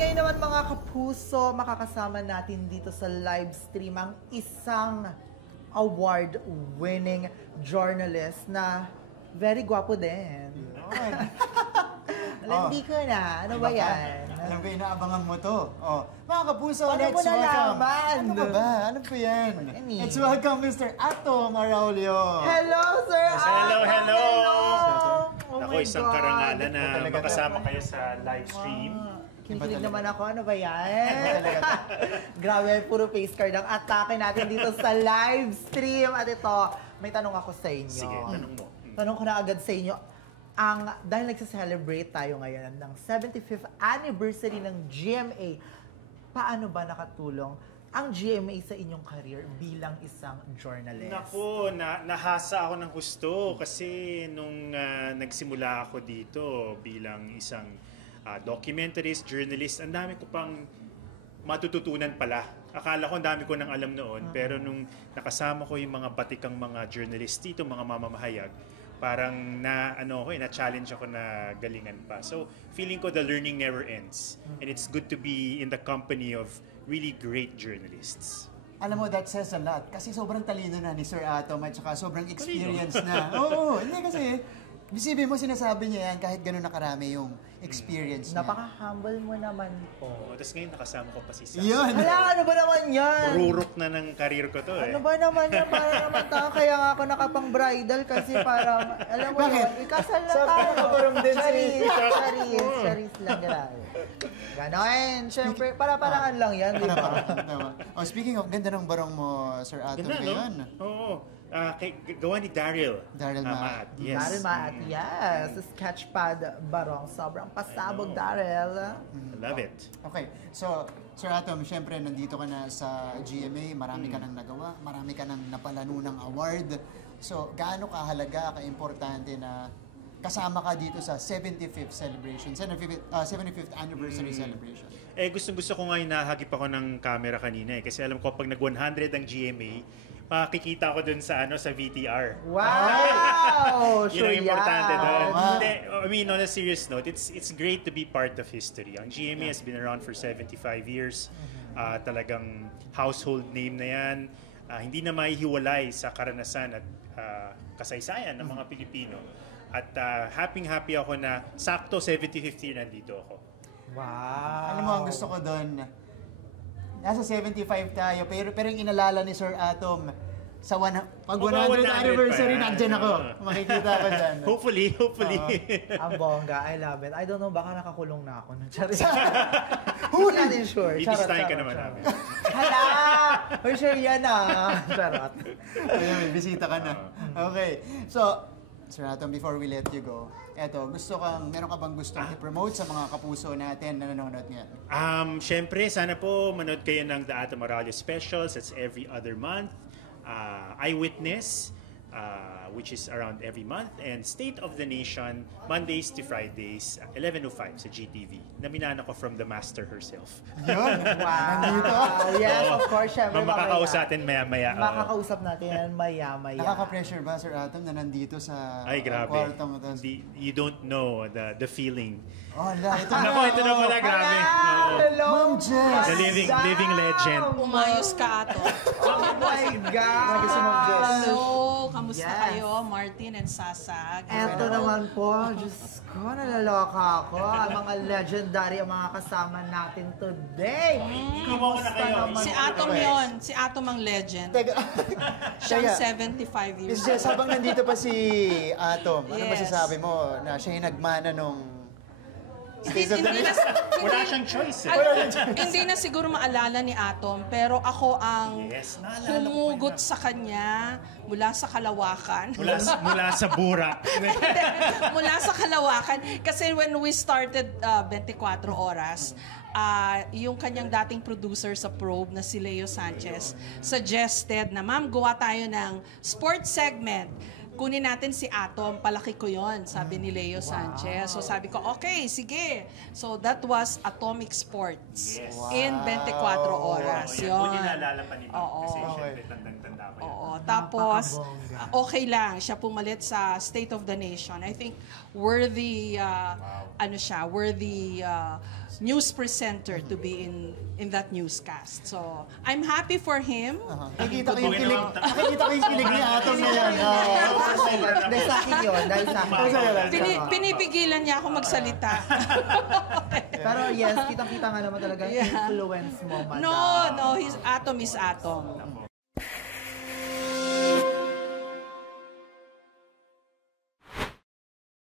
ngayon naman mga kapuso, makakasama natin dito sa live stream ang isang award-winning journalist na very gwapo din. Hindi ko na. Ano ba yan? Alam ko, inaabangan mo to. Oh, mga kapuso, paano let's mo welcome. nalaman? Ano ba ba? Ano po yan? Let's welcome Mr. Atom Araulio. Hello, Sir Atom! Hello! Oh Ako, isang karangalan na makasama kayo sa live stream. Kinikilig naman ako. Ano ba yan? Grabe, puro face card ang atake natin dito sa live stream. At ito, may tanong ako sa inyo. Sige, tanong mo. Tanong ko na agad sa inyo. Dahil nagsa-celebrate tayo ngayon ng 75th anniversary ng GMA, paano ba nakatulong ang GMA sa inyong career bilang isang journalist? Naku, nahasa ako ng gusto kasi nung nagsimula ako dito bilang isang documentarist, journalist, ang dami ko pang matututunan pala. Akala ko ang dami ko nang alam noon, pero nung nakasama ko yung mga batikang mga journalist dito, mga mamamahayag, parang na-challenge ako na galingan pa. So, feeling ko the learning never ends. And it's good to be in the company of really great journalists. Alam mo, that says a lot. Kasi sobrang talino na ni Sir Atom at saka sobrang experience na. Oo, hindi kasi, bisipin mo sinasabi niya yan kahit gano'n nakarami yung experience niya. Napaka-humble mo naman po. Tapos ngayon nakasama ko pa si Sam. Yun! Hala, ano ba naman yan? Rurok na ng karir ko to eh. Ano ba naman yan? Para naman tayo. Kaya nga ako nakapang-bridal kasi parang, alam mo yun, ikasal na tayo. Charis lang gano'n. Ganon. Siyempre, para-paraan lang yan, di ba? Oh, speaking of, ganda ng barong mo, Sir Atom, ngayon. Oo. Gawa ni Daryl. Daryl Maat. Yes. Daryl Maat, yes. Sketchpad barong. Sobrang pasabog, Daryl. Love it. Okay, so Sir Atom, syempre nandito ka na sa GMA, marami ka nang nagawa, marami ka nang napalano ng award. So, gaano kahalaga, ka-importante na kasama ka dito sa 75th celebration, 75th anniversary celebration? Gusto ko nga nahagip ako ng camera kanina kasi alam ko pag nag-100 ang GMA, makikita ko dun sa sa VTR. Wow! Yun ang importante doon. I mean, on a serious note, it's great to be part of history. Ang GMA has been around for 75 years. Talagang household name na yan. Hindi na maihiwalay sa karanasan at kasaysayan ng mga Pilipino. At happy ako na sakto 75th year nandito ako. Wow! Alam mo, ang gusto ko doon, nasa 75 tayo, pero yung inalala ni Sir Atom, sa pag 100th anniversary, nandyan ako. Makikita ko dyan. Hopefully. Ang bongga, I love it. I don't know, baka nakakulong na ako. Hindi natin sure. Bibisitahin ka naman namin. Hala! For sure yan Charot. Ayun, may bisita ka na. Okay. So, Sir Atom, before we let you go, meron ka bang gustong i-promote sa mga kapuso natin na nanonood ngayon? Siyempre, sana po manood kayo ng The Atom Araulio Specials. It's every other month. Eyewitness, which is around every month. And State of the Nation, Mondays to Fridays, 11:05 sa GTV. Naminahan ako from the master herself. Yun! Wow! Nandito! Yes, of course, syempre. Makakausap natin maya-maya. Makakausap natin yan maya-maya. Nakaka-pressure ba, Sir Atom, na nandito sa grabe. kwarto mo? You don't know the feeling. Oh, ito na pala, grabe. Hello! Ma'am Jess! The living legend. Umayos ka, Ato. Oh my God! Lagi si Ma'am Jess. Hello! Kamusta Yes. kayo, Martin and Sasag? Eto naman po, Diyos ko, nalaloka ako. Ang mga legendary ang mga kasama natin today. Kumusta naman? Si Atom yon, si Atom ang legend. Teka, Siyang Teka. 75 years Miss Jess, habang nandito pa si Atom, ano Yes. masasabi mo na siya yung nagmana nung State of the Hindi na, Wala siyang choice. hindi na siguro maalala ni Atom, pero ako ang Yes, naalala ko humugot sa kanya mula sa Kalawakan. Mula sa Bura. Mula sa Kalawakan. Kasi when we started 24 Oras, yung kanyang dating producer sa Probe na si Leo Sanchez suggested na, ma'am, gawa tayo ng sports segment. Kunin natin si Atom, palaki ko yon, sabi ni Leo Sanchez. So sabi ko, okay, sige. So that was Atomic Sports in 24 Oras. Yun. Kung naalala pa ni Ma'am, kasi syempre tandang-tanda ko yan. Oo. Tapos, Napakabongga. okay lang siya pumalit sa State of the Nation. I think worthy, worthy news presenter to be in that newscast. So, I'm happy for him. Nakikita ko yung kilig ni Atom na yan. Dahil sa akin yun, dahil sa akin. Pinipigilan niya ako magsalita. Pero yes, kitang-kita nga naman talaga Yeah. influence mo, madam. No, Atom is Atom.